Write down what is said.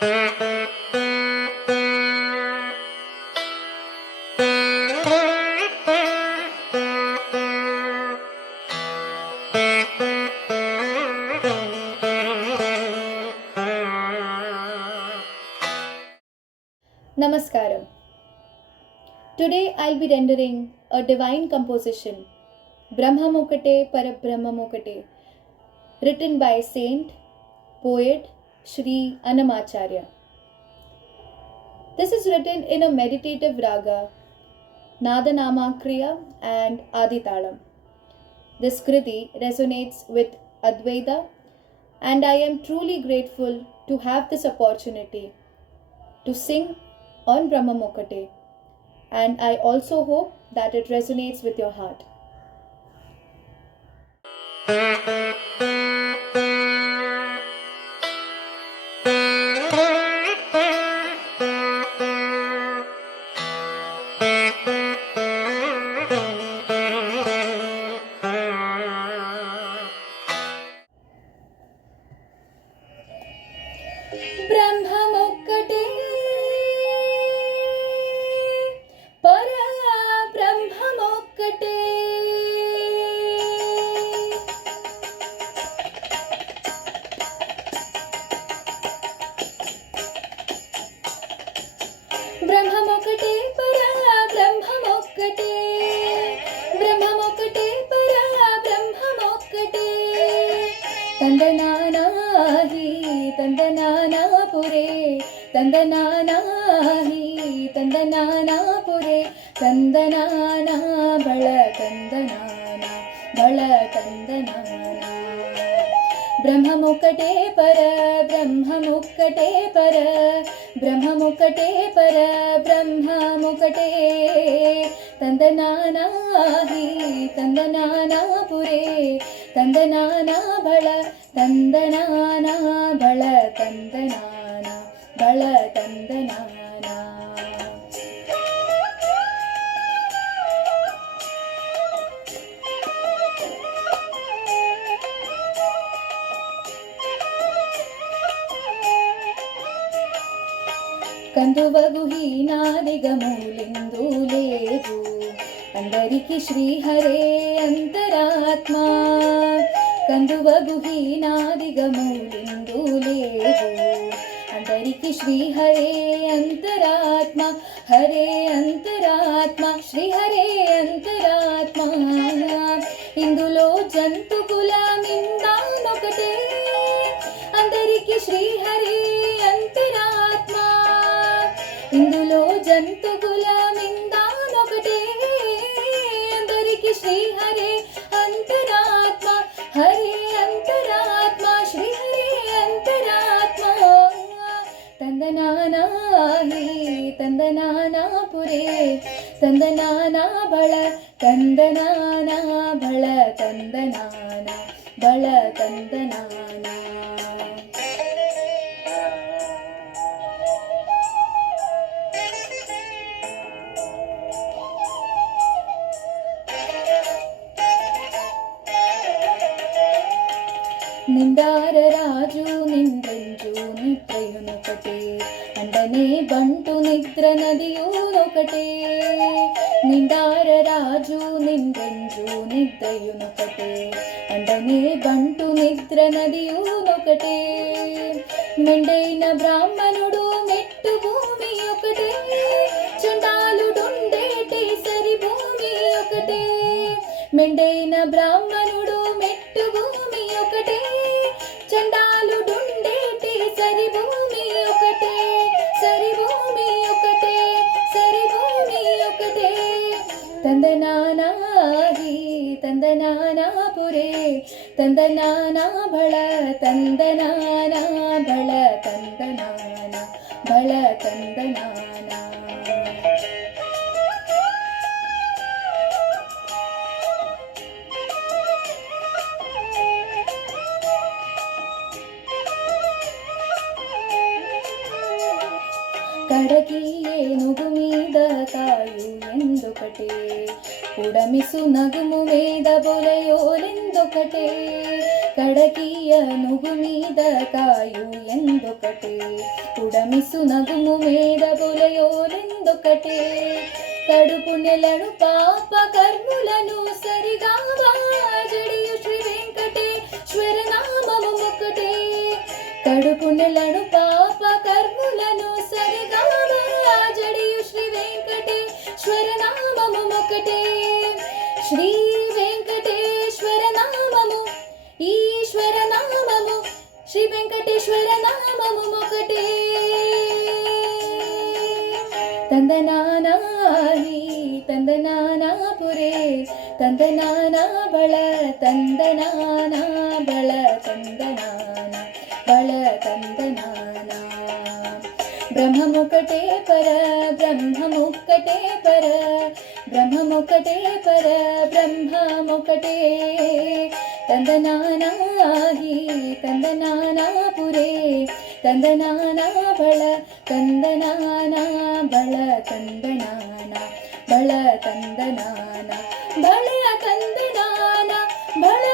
Namaskaram. Today I'll be rendering a divine composition, Brahmamokate Parabrahmamokate, written by Saint, Poet Sri Annamacharya. This is written in a meditative raga, Nadanama Kriya and Aditalam. This kriti resonates with Advaita, and I am truly grateful to have this opportunity to sing on Brahmamokate, and I also hope that it resonates with your heart. Brahmamokate Parabrahmamokate, Brahmamokate Parabrahmamokate, Brahmamokate Parabrahmamokate, Tandanana hi Tandanana pure, Tandanana hi Tandanana pure, Tandanana bala Tandanana bala Tandanana. Brahmamokate para Brahmamokate para Brahmamokate para Brahmamokate, Tandanana hi Tandanana pure, Tandanana bala Tandanana bala Tandanana bala Tandanana. కందువగు హీనాదిగములిందు లేదు, అందరికి శ్రీహరే అంతరాత్మా. కందువగు హీనాదిగములిందు లేదు, అందరికి శ్రీహరే అంతరాత్మ, హరే అంతరాత్మ, శ్రీహరే అంతరాత్మ. ఇందులో జంతుకుల మిందానొకటే, అందరికి శ్రీహరే అంతరాత్మ. ఇందులో జంతుకుల మిందానొకటే, అందరికి శ్రీహరే అంతరాత్మ, హరే అంతరాత్మ, శ్రీహరే అంతరాత్మ. తందనానా హి తందనానా పురే, తందనానా బళ తందనానా బళ తందనానా బళ తందనానా. నిందార రాజు నిందెంజు నిద్రయునొకటే, అండనే బంటు నిద్ర నదియునొకటే. నిందార రాజు నిందెంజు నిద్రయునొకటే, అండనే బంటు నిద్ర నదియునొకటే. మెండైన బ్రాహ్మణుడు మెట్టు భూమి ఒకటే, చండాలుడుండేటి సరి భూమి ఒకటే. మెండైన బ్రాహ్మణుడు మెట్టు భూమి ఒకటే, చండాలుడుండేటి సరి భూమి ఒకటే, సరి భూమి ఒకటే, సరి భూమి ఒకటే. తందనానా హి తందనానా పురే, తందనానా బళ తందనానా బళ తందనానా బళ తందనానా. కడకి ఏనుగు మీద కాయు ఎందుకటే, ఉడమిసు నగుము మీద బొలయోలెందుకటే. కడకి ఏనుగు మీద కాయు ఎందుకటే, ఉడ రమిసు నగుము మీద బొలయోలెందొకటే కడుపు నెలను పాప కర్ములను సరిగా జడియు శ్రీ వెంకటేశ్వర నామము ఒకటే కడుపు నెలను పాప కర్ములను సరిగా జడియు శ్రీ వెంకటేశ్వర నామము ఒకటే శ్రీ వెంకటేశ్వర నామము ఈశ్వర నామము శ్రీ వెంకటేశ్వర నామము ఒకటే ತಂದನಾನಾಹಿ ತಂದನಾನಾ ಪುರೇ ತಂದನಾನಾ ಬಳ ತಂದನಾನ ಬಳ ತಂದನಾನ ಬಳ ತಂದನಾನ ಬ್ರಹ್ಮಮುಕಟೇ ಪರ ಬ್ರಹ್ಮಮುಕಟೇ ಪರ ಬ್ರಹ್ಮಮುಕಟೇ ಪರ ಬ್ರಹ್ಮಮುಕಟೇ ತಂದನಾನಾಹಿ ತಂದನಾನಾ ಪುರೇ ತಂದನಾನ ಬಳ ತಂದನಾನ ಬಳ ತಂದನಾನ ಬಳ ತಂದನಾನ ಬಳ ತಂದನಾನ ಬಳ